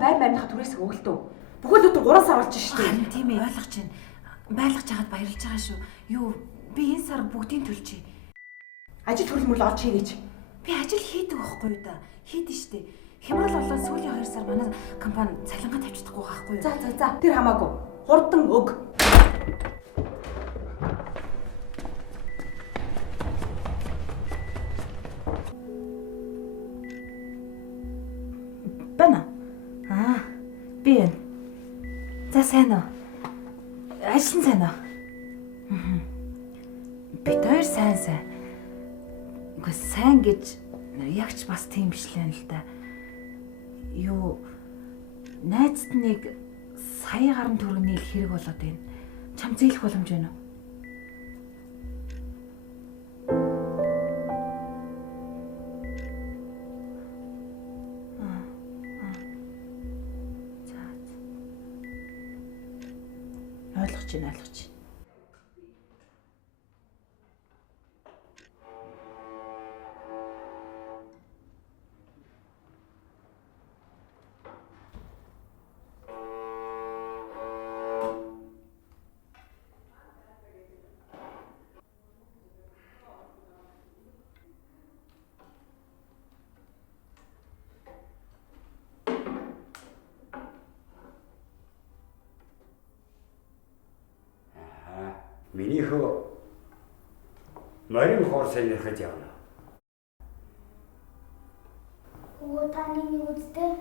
байр байрныхаа түрээсээ өгөлтөө. Бүхэл бүтэн 3 сар болж шүү дээ. Харин тийм ээ, ойлгож байна. Байлгаж хагаад баярлж байгаа шүү. Юу, би энэ сар бүгдийг төлчихье. Ажил хөрөлмөрлө олж хийгээч. Би ажил хийдэг байхгүй юу да? Хийдэж штэ. Хямрал болоод сүүлийн 2 сар манай компани цалингаа тавьчихдаггүй байхгүй юу? За. Тэр хамаагүй. Хурдан өг. Бана. Би энэ. За сайн уу? Ажил сайн уу? Бид хоёр сайн. Үгүй сайн гэж ягч бас тийм биш л л да. Юу найзд нэг сая гаруй төгрөгийн хэрэг болоод байна. Чам зээлэх боломж байна уу? Ойлгож байна. Минийхөө морин хоор сонирхож явна. Өө таны юу үзтэй?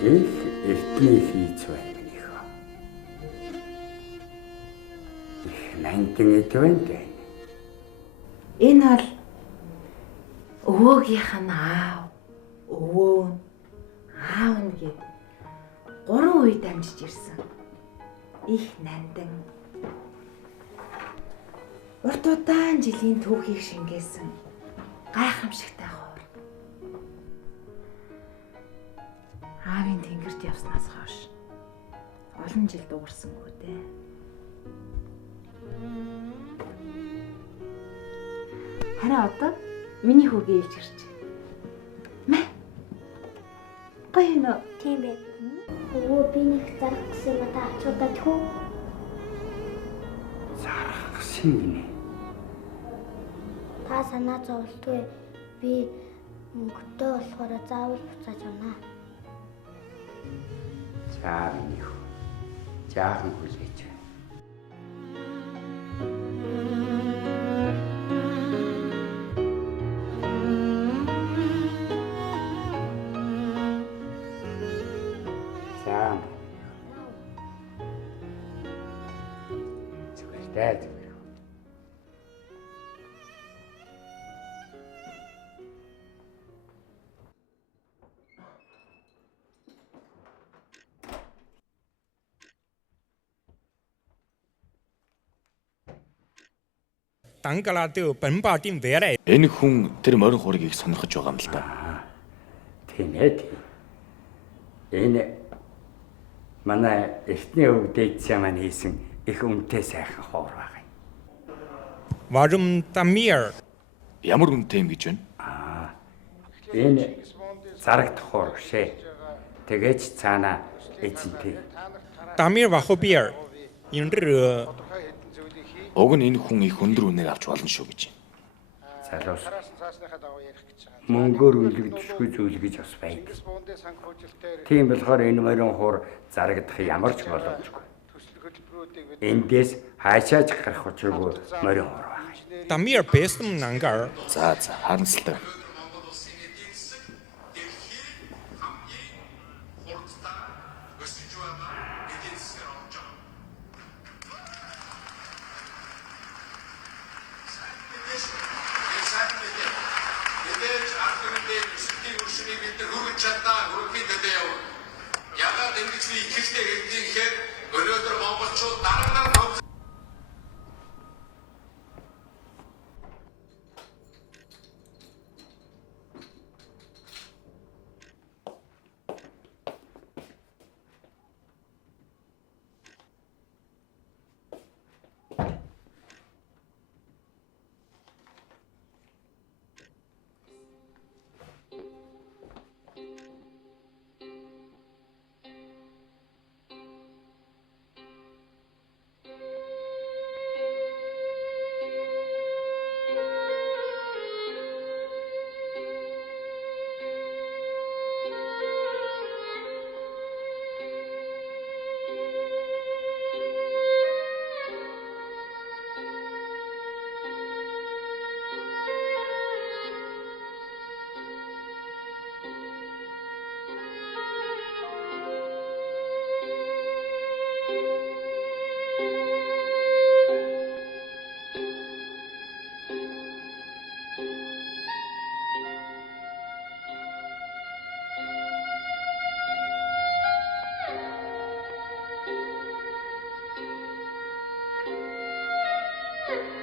Их эртний хийц байна минийхөө. Их нандин эдвэн дээ. Энэ бол өвөөгийнх нь өвөө нь гээд 3 үе дамжиж ирсэн. Их нандин. Урт удаан жилийн түүхийг шингээсэн гайхамшигтай ховор. Аавын тэнгэрт явснаас хойш олон жил дуурсангүй дээ. Харин одоо миний хүүгээ ээлж ирж байна. Гоё нөө. Тийм бэ. Өө би нэг зарах гэсэн ба та ачуудаа тхүү. Зарах гэсэн гинэ. Та санаа зовлтгүй. Би мөнгөтэй болохоор заавал буцааж авнаа. За минийхөө. Жаахан хүлээж байна. Зүгээр. Дангалаадөө бомбаадын вэрэ. Энэ хүн тэр морин хуурыг их сонирхож байгаа юм л да. Тийм ээ. Энэ манай эртний өвдөйц маань хийсэн их үнэтэй сайхан хоор байгаа юм. Варум Тамир. Ямар үнэтэй юм гэж байна? Энэ зарагдах хоор шээ. Тэгэж цаана эзэнтэй. Тамир вахобир. Инрэ. Уг нь энэ хүн их өндөр үнээр авч болно шүү гэж. Залуус. Мөнгөөр үлгэгдэхгүй зүйл гэж бас байдаг. Тийм болохоор энэ морин хуур зарагдах ямар ч боломжгүй. Эндээс хаашааж гарах учиргүй морин хуур байна. Тамир бэстэм нангар. За харамсалтай. Thank you.